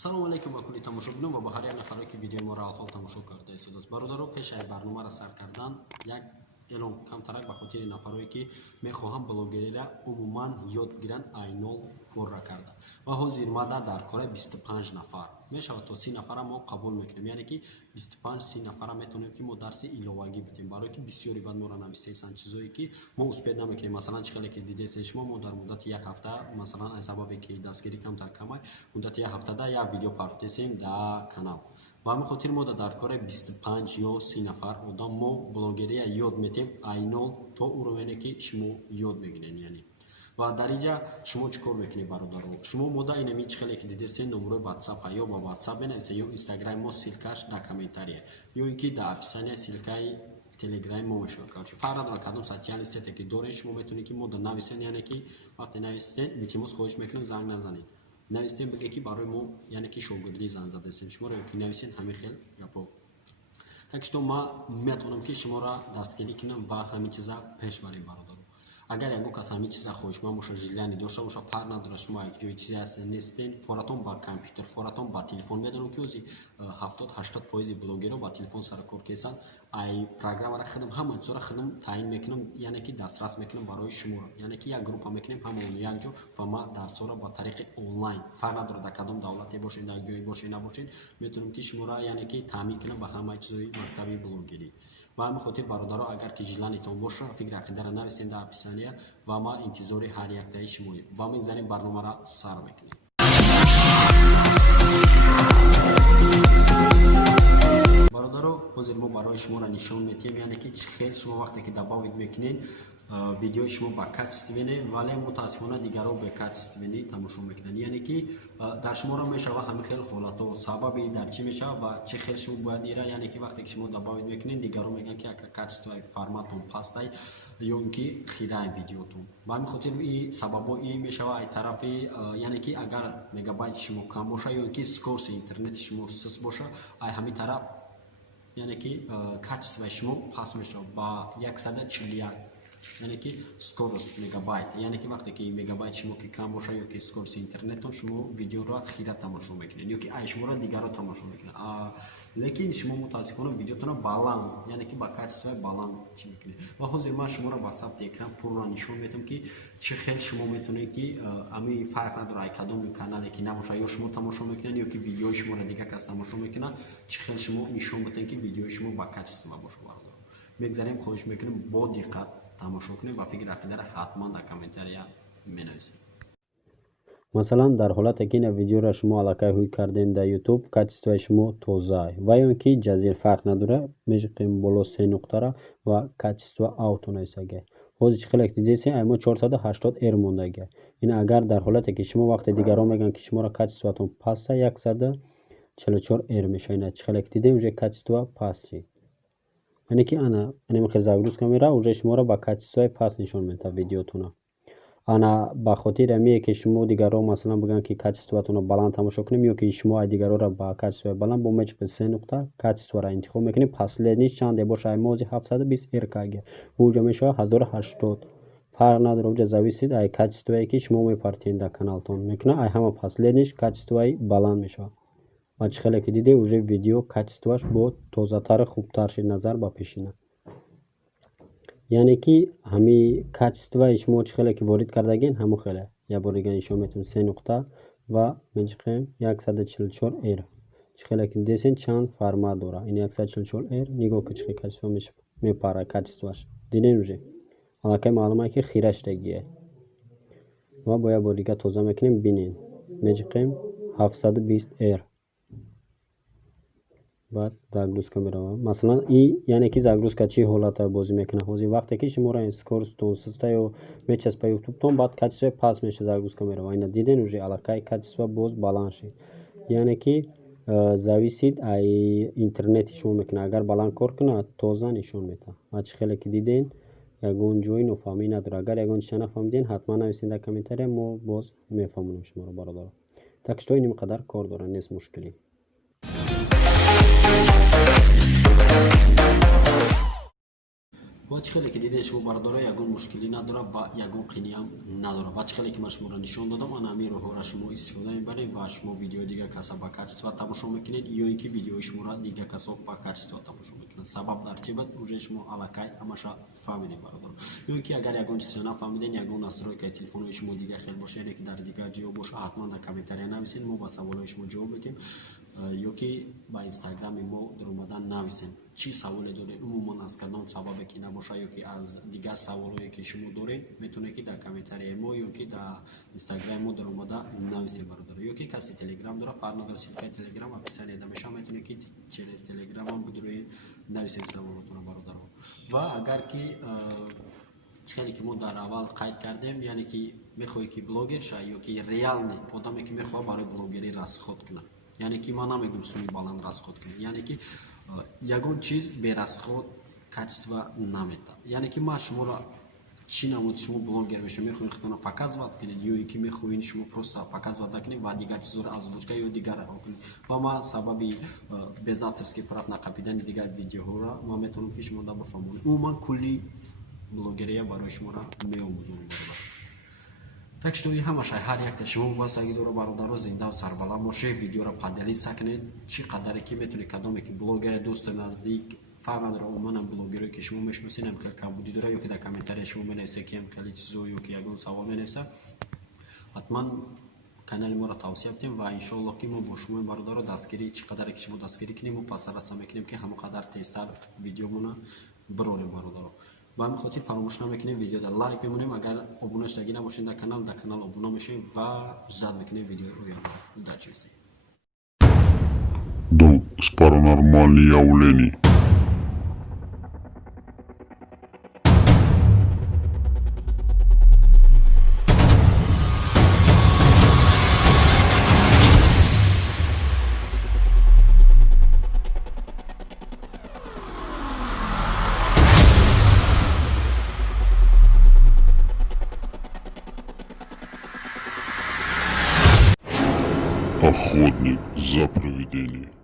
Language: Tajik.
салому алейкум ва кулли тамошобинон ва ба ҳар як нафаре ки видеои моро аввал тамошо карда истодааст. Бародаро, пеш аз барномаро сар кардан як эълон камтарак ба хотири нафароне ки мехоҳам блогериро умуман ёд гиранд айнол пурра карда ва ҳозир мада дар кора 25 нафар мешавад то 30 нафара мо қабул мекунем, яъне ки 25-30 нафара метавонем ки мо дарси иловагӣ бидем, барои ки бисёри баъд моро навистесан чизое ки мо успед намекунем. Масалан чихеле ки дидесен шумо, мо дар муддати як ҳафта, масалан аз сабабе ки дастгирӣ камтар камай, муддати як ҳафтада як видео партесем да канал. Ба ҳамин хотир мо дар кора 25 ё 30 нафар одам мо блогерия ёд метем айнол то уровне ки шумо ёд мегирен. Яъне ва дар инҷа шумо чӣ кор мекунед бародаро? Шумо мода инами чихеле ки дидесен номерои WhatsApp ё ба WhatsApp бенависед ё Instagram мо силкаш да комментария ё ин ки да описания силкаи Telegram мо мешавад. Короче фарқ дорад кадом социални сете ки доред шумо метавонед ки мода нависед, яъне ки вақте нависед илтимос хоҳиш мекунам занг назанед. Навистем бигӯед ки барои мо яъне ки шогирдӣ занг задастем, шуморо ки нависед ҳамин хел гапо. Так что ма метавонам ки шуморо дастгирӣ кунам ва ҳамин чиза пеш барем бародаро. Агар ягон кас ҳамин чиза хоҳишманд боша, жилани дошта боша, фарқ надорад шумо як ҷои чизе ҳастен нестен, форатон ба компютер, форатон ба телефон. Медонам ки ҳозир 70-80% блогерҳо ба телефон сара кор кесанд. Ай программаро худам ҳама чизора худам таъин мекунам, яъне ки дастрас мекунам барои шумо. Яъне ки як группа мекунем ҳамаон як ҷо ва ма дарсҳоро ба тариқи онлайн, фарқ надорад дар кадом давлате бошед, дар ҷое бошед набошед, метавонам ки шуморо яъне ки таъмин кунам ба ҳамаи чизои мактаби блогерӣ. Ба ҳамин хотир бародаро, агар ки жиланитон боша, фикри ақидаро нависен дар описания ва ма интизори ҳар яктаи шумоем. Ва мегзарем барномаро сар мекунем. бародаро, ҳозир мо барои шуморо нишон метиҳем, яъне ки чӣ хел шумо вақте ки дабовид мекунед видеои шумо ба качествене, вале мутаассифона дигарҳо бе качествени тамошо мекунанд. Яъне ки дар шуморо мешава ҳамин хел ҳолатҳо, сабаби дар чӣ мешава ва чӣ хел шумо бояд ира, яъне ки вақте ки шумо дабовид мекунед дигарҳо мегӯянд ки качествои форматон пастай ё ин ки хираи видеотон. Ба ҳамин хотир и сабабҳо и мешава ай тарафи, яъне ки агар мегабайти шумо кам боша ё ин ки скорси интернети шумо сус боша, ай ҳамин тараф яъне ки качествои шумо паст мешава ба 141, яъне ки скорост мегабайт, яъне ки вақте ки мегабайт шумо ки кам боша ё ки скорси интернетон, шумо видеоро хира тамошо мекунед ё ки ай шуморо дигарро тамошо мекунад. Лекин шумо мутаассифона видеотонро баланд, яъне ки ба качествои баланд чӣ мекунед. Ва ҳозир ман шуморо ба сабти экран пурра нишон медиҳам ки чӣ хел шумо метавонед ки ами фарқ надорад ай кадоми канале ки набоша, ё шумо тамошо мекунед ё ки видеои шуморо дигар кас тамошо мекунад, чӣ хел шумо нишон бидем ки видеои шумо ба качество боша. Бародаро, мегзарем, хоҳиш мекунем бо диққат тамошо кунем ва фикри ақидаро ҳатман дар комментария менависед. Масалан, дар ҳолате ки ин видеоро шумо аллакай ҳуй карден дар YouTube, качествои шумо тоза ва ё ки ҷазир фарқ надорад, мешиқем боло 3 нуқтара ва качество ауто нависаги. ҳозир чӣ хеле дидесен, ай мо 480 R мондаги. Ин агар дар ҳолате ки шумо вақте дигарҳо мегӯянд ки шуморо качествотон паста 144 R мешавад. Ина чӣ хеле дидем уже качество пасти. Яъне ки ана мехел загрузка мера, уже шуморо ба качествои паст нишон медиҳад видеотона. Ана ба хотир амие ки шумо дигарҳо масалан бигӯянд ки качествотонро баланд тамошо кунем ё ки шумо ай дигарҳоро ба качествои баланд, бо мечиқи 3 нуқта качестворо интихоб мекунем. Последниш чанде боша, ай мози 720 R каги буҷа мешава 1080. фарқ надорад, уҷа зависид ай качествое ки шумо мепартиен дар каналтон мекунад, ай ҳама последниш качествои баланд мешава. ва чӣ хеле ки диде уже видео качествоаш бо тозатару хубтар шид назар ба пешина. яъне ки ҳами качествои шумо чӣ хеле ки ворид кардаген ҳамон хеле. як бор дига нишон метавонем 3 нуқта ва мечиқем 144 R. чӣ хеле ки дидесен чанд формат дора. ин 144 R нигоҳ ки чӣ хел качество мепара качествоаш. диден уже аллакай маълуме ки хира шудагие. ва бо як бор дига тоза мекунем бинен. мечиқем 720 R. баъд загрузка мерава. Масалан и яъне ки загрузка чӣ ҳолата бозӣ мекунад. ҳозир вақте ки шуморо ин скоростон суста ё мечаспа ютубтон, баъд качествои паст меша загрузка мерава. ина диден уже аллакай качество боз баланд шид. яъне ки зависид ай интернети шумо мекунад. агар баланд кор кунад тоза нишон метавад. ва чӣ хеле ки диден ягон ҷои нофаҳмӣ надорад. агар ягон чиза нафаҳмиден ҳатман нависен дар комментария, мо боз мефаҳмонем шуморо бародаро. так што ин қадар кор дорад, нест мушкилӣ. бачкале ки дидед шумо бародаро ягон мушкилӣ надора ва ягон қиниям надора. Бачкале ки ман шуморо нишон додам, ана ҳамин роҳҳоро шумо истифода мебаред ва шумо видеои дигар каса ба качество тамошо мекунед ё ин ки видеои шуморо дигар касо ба качество тамошо мекунад. Сабаб дар чи буд? Уже шумо аллакай ҳамаша фаҳмидед бародаро. Ё ин ки агар ягон чизро нафаҳмидед, ягон настройкаи телефонои шумо дигар хел боша, яъне ки дар дигар ҷо боша, ҳатман дар комментария нависед, мо ба саволои шумо ҷавоб медиҳем. Ё ки ба инстаграми мо даромадан нависед. Чӣ саволе доред, умуман аз кадом сабабе ки набоша ё ки аз дигар саволое ки шумо доред, метавонед ки дар комментарияи мо ё ки дар инстаграми мо даромада нависед бародаро. Ё ки касе телеграм дорад, фармодар силкаи телеграм описаниеда меша, метавонед ки через телеграмам бидуроед нависед саволотро бародаро. Ва агар ки чиқали ки мо дар аввал қайд кардем, яъне ки мехоҳед ки блогер ша ё ки реални одаме ки мехоҳад барои блогерӣ расход кунад. Яъне ки ман намегӯям суми баланд расход кунед. Яъне ки ягон чиз берасход качество намедад. Яъне ки ман шуморо чӣ намуд шумо блогер мешавед, мехоҳед худтонро показывать кунед ё ин ки мехоҳед шумо просто показывать накунед ва дигар чизҳоро озвучка ё дигарро кунед. Ва ман сабаби безавторски прав нақапидани дигар видеоҳоро ман метавонам ки шумо бафаҳмонед. Умуман кулли блогерия барои шуморо меомӯзам. Так что и ҳамаша ҳар якта шумо вобастагӣ дорад бародаро, зинда ва сарбаланд бошед, видеоро падалид сакнед, чӣ қадаре ки метавонед кадоме ки блогер дӯстои наздик фарқ надора, умуман блогерое ки шумо мешиносед ҳам хел камбудӣ дора, ё ки дар комментария шумо менависед ки ҳам хеле чизо ё ки ягон савол менависад, ҳатман канали моро тавсия бидем ва иншоаллоҳ ки мо бо шумо бародаро дастгирӣ чӣ қадаре ки шумо дастгирӣ кунем, мо пастар раста мекунем ки ҳамон қадар тезтар видеомона бирорем бародаро. Ба ҳамин хотир фаромӯш намекунем видеода лайк бимонем, агар обуна шудагӣ набошед дар канал обуна мешавем ва жад мекунем видеои оянда. Удачи. Друг с паранормальными явлениями. Охотник за привидениями.